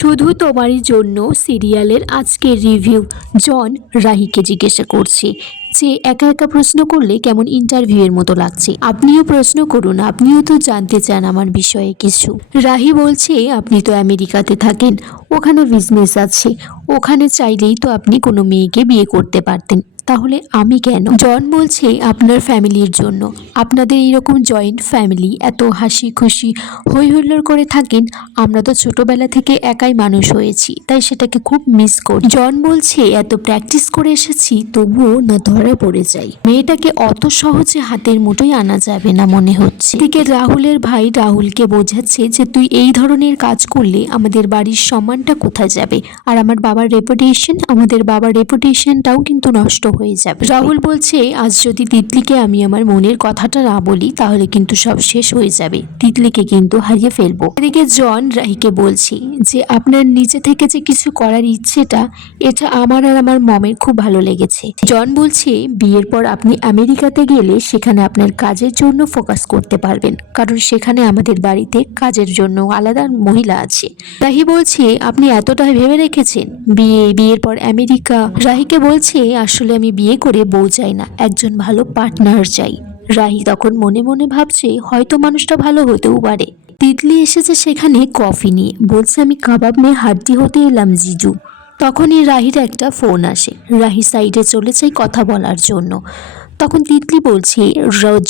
শুধু তোমারই জন্য সিরিয়ালের আজকের রিভিউ। জন রাহিকে জিজ্ঞাসা করছে যে একা একা প্রশ্ন করলে কেমন ইন্টারভিউয়ের মতো লাগছে। আপনিও প্রশ্ন করুন, আপনিও তো জানতে চান আমার বিষয়ে কিছু। রাহি বলছে আপনি তো আমেরিকাতে থাকেন, ওখানে বিজনেস আছে, ওখানে চাইলেই তো আপনি কোনো মেয়েকে বিয়ে করতে পারতেন, তাহলে আমি কেন? জন বলছে আপনার ফ্যামিলির জন্য। আপনাদের এইরকম জয়েন্ট ফ্যামিলি, এত হাসি খুশি হই হুল্লোড় করে থাকেন। আমরা তো ছোটবেলা থেকে একাই মানুষ হয়েছি, তাই সেটাকে খুব মিস করি। জন বলছে এত প্র্যাকটিস করে এসেছি, তবুও না ধরা পড়ে যাই। মেয়েটাকে অত সহজে হাতের মুঠোয় আনা যাবে না মনে হচ্ছে। এদিকে রাহুলের ভাই রাহুলকে বোঝাচ্ছে যে তুই এই ধরনের কাজ করলে আমাদের বাড়ির সম্মানটা কোথায় যাবে, আর আমার আমাদের বাবার রেপুটেশনটাও কিন্তু নষ্ট হয়ে যাবে। রাহুল বলছে আজ যদি তিতলিকে আমি আমার মনের কথাটা না বলি, তাহলে কিন্তু সব শেষ হয়ে যাবে, তিতলিকে কিন্তু হারিয়ে ফেলবো। এদিকে জন রাহিকে বলছে যে আপনার নিচে থেকে যে কিছু করার ইচ্ছেটা, এটা আমার আর আমার মমের খুব ভালো লেগেছে। জন বলছে বিয়ের পর আপনি আমেরিকাতে গেলে সেখানে আপনার কাজের জন্য ফোকাস করতে পারবেন, কারণ সেখানে আমাদের বাড়িতে কাজের জন্য আলাদা মহিলা আছে। রাহি বলছে আপনি এতটা ভেবে রেখেছেন বিয়ের পর আমেরিকা। রাহিকে বলছে আসলে আমি বিয়ে করে বউ চাই না, একজন ভালো পার্টনার চাই। রাহি তখন মনে মনে ভাবছে হয়তো মানুষটা ভালো হতেও পারে। তিতলি এসেছে সেখানে কফি নিয়ে, বলছে আমি কাবাব মেয়ে হাড্ডি হতে এলাম জিজু। তখনই রাহির একটা ফোন আসে। রাহি সাইডে চলে যায় কথা বলার জন্য। তখন তিতলি বলছে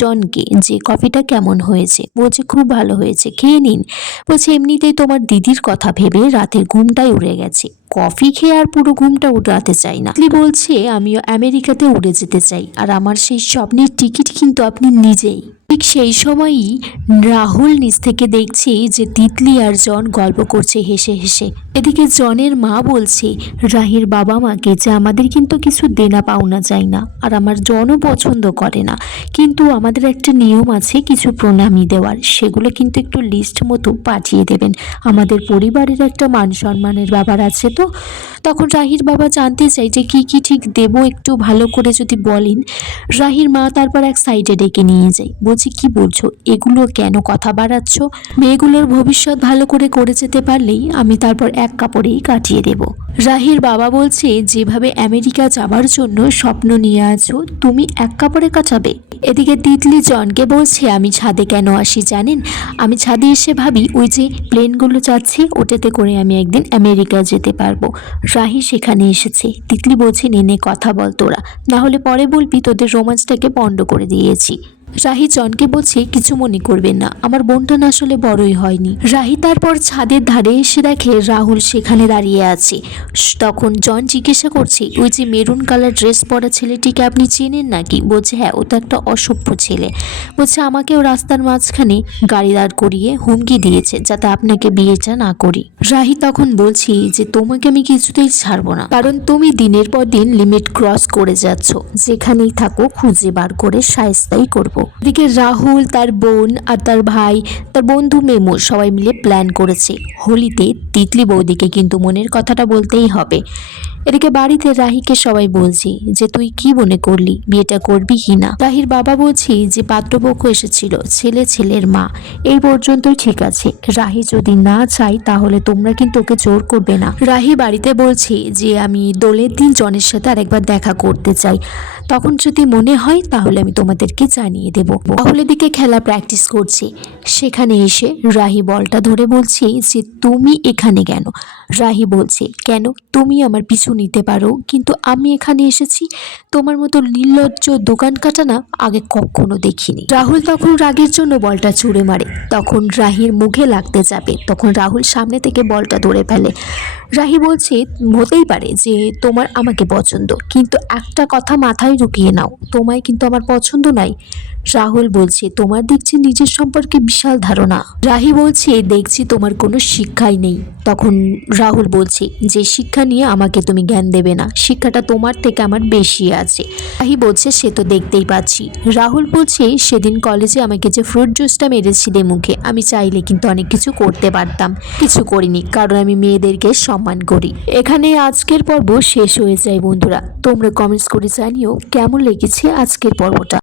জনকে যে কফিটা কেমন হয়েছে। বলছে খুব ভালো হয়েছে, খেয়ে নিন। বলছে এমনিতেই তোমার দিদির কথা ভেবে রাতের ঘুমটাই উড়ে গেছে, কফি খেয়ে আর পুরো ঘুমটা উড়াতে চাই না। তিতলি বলছে আমিও আমেরিকাতে উড়ে যেতে চাই, আর আমার সেই স্বপ্নের টিকিট কিন্তু আপনি নিজেই। ঠিক সেই সময়ই রাহুল নিচ থেকে দেখছে যে তিতলি আর জন গল্প করছে হেসে হেসে। এদিকে জনের মা বলছে রাহির বাবা মাকে যে আমাদের কিন্তু কিছু দেনা পাওনা চাই না, আর আমার জনও পছন্দ করে না, কিন্তু আমাদের একটা নিয়ম আছে কিছু প্রণামী দেওয়ার, সেগুলো কিন্তু একটু লিস্ট মতো পাঠিয়ে দেবেন। আমাদের পরিবারের একটা মান সম্মানের ব্যাপার আছে তো। তখন রাহির বাবা জানতে চাই যে কি কি ঠিক দেব, একটু ভালো করে যদি বলেন। রাহির মা তারপর এক সাইডে ডেকে নিয়ে যায়। বলছি কি বলছো, এগুলো কেন কথা বাড়াচ্ছ? মেয়েগুলোর ভবিষ্যৎ ভালো করে যেতে পারলেই আমি তারপর এক কাপড়েই কাটিয়ে দেব। রাহির বাবা বলছে যেভাবে আমেরিকা যাবার জন্য স্বপ্ন নিয়ে আছো, তুমি এক কাপড়ে কাটাবে? এদিকে তিতলি জনকে বলছে আমি ছাদে কেন আসি জানেন? আমি ছাদে এসে ভাবি ওই যে প্লেনগুলো যাচ্ছে, ওটাতে করে আমি একদিন আমেরিকা যেতে পারবো। রাহি সেখানে এসেছে। তিতলি বলছে নে কথা বল তোরা, না হলে পরে বলবি তোদের রোমান্সটাকে পণ্ড করে দিয়েছি। রাহি জনকে বলছে কিছু মনে করবেন না, আমার বোনটা না আসলে বড়ই হয়নি। রাহি তারপর ছাদের ধারে এসে দেখে রাহুল সেখানে দাঁড়িয়ে আছে। তখন জন জিজ্ঞাসা করছে ওই যে মেরুন কালার ড্রেস পরা ছেলেটিকে আপনি চেনেন নাকি? বলছে হ্যাঁ, ও তো একটা অসভ্য ছেলে। বলছে আমাকেও রাস্তার মাঝখানে গাড়ি দাঁড় করিয়ে হুমকি দিয়েছে যাতে আপনাকে বিয়েটা না করি। রাহি তখন বলছি যে তোমাকে আমি কিছুতেই ছাড়বো না, কারণ তুমি দিনের পর দিন লিমিট ক্রস করে যাচ্ছ, যেখানেই থাকো খুঁজে বার করে শায়েস্তাই করব। এদিকে রাহুল, তার বোন আর তার ভাই, তার বন্ধু মেমো সবাই মিলে প্ল্যান করেছে হোলিতে তিতলি বৌদিকে কিন্তু মনের কথাটা বলতেই হবে। এদিকে বাড়িতে রাহিকে সবাই বলছে যে তুই কি মনে করলি, বিয়েটা করবি কি না? রাহির বাবা বলছে যে পাত্রপক্ষ এসেছিল, ছেলের মা, এই পর্যন্তই ঠিক আছে। রাহি যদি না চাই তাহলে তোমরা কিন্তু ওকে জোর করবে না। রাহি বাড়িতে বলছে যে আমি দোলের দিন জনের সাথে আরেকবার দেখা করতে চাই, তখন যদি মনে হয় তাহলে আমি তোমাদেরকে জানিয়ে দেব। রাহুল এদিকে খেলা প্র্যাকটিস করছে। সেখানে এসে রাহি বলটা ধরে বলছে যে তুমি এখানে কেন? রাহি বলছে কেন, তুমি আমার পিছু নিতে পারো, কিন্তু আমি এখানে এসেছি তোমার মতো নির্লজ্জ দোকান কাটানা আগে কখনো দেখিনি। রাহুল তখন রাগের জন্য বলটা ছুঁড়ে মারে। তখন রাহির মুখে লাগতে যাবে, তখন রাহুল সামনে থেকে বলটা ধরে ফেলে। রাহি বলছে হতেই পারে যে তোমার আমাকে পছন্দ, কিন্তু একটা কথা মাথায় ঢুকিয়ে নাও, তোমায় কিন্তু আমার পছন্দ নয়। রাহুল বলছে তোমার দেখছি নিজের সম্পর্কে বিশাল ধারণা। রাহি বলছে দেখছি তোমার কোনো শিক্ষাই নেই। তখন রাহুল বলছে যে শিক্ষা নিয়ে আমাকে তুমি জ্ঞান দেবে না, শিক্ষাটা তোমার থেকে আমার বেশি আছে। রাহি বলছে সে তো দেখতেই পাচ্ছি। রাহুল বলছে সেদিন কলেজে আমাকে যে ফ্রুট জুসটা মেরেছিলে মুখে, আমি চাইলে কিন্তু অনেক কিছু করতে পারতাম, কিছু করিনি, কারণ আমি মেয়েদেরকে সম্মান করি। এখানে আজকের পর্ব শেষ হয়ে যায় বন্ধুরা। তোমরা কমেন্টস করে জানিও কেমন লেগেছে আজকের পর্বটা।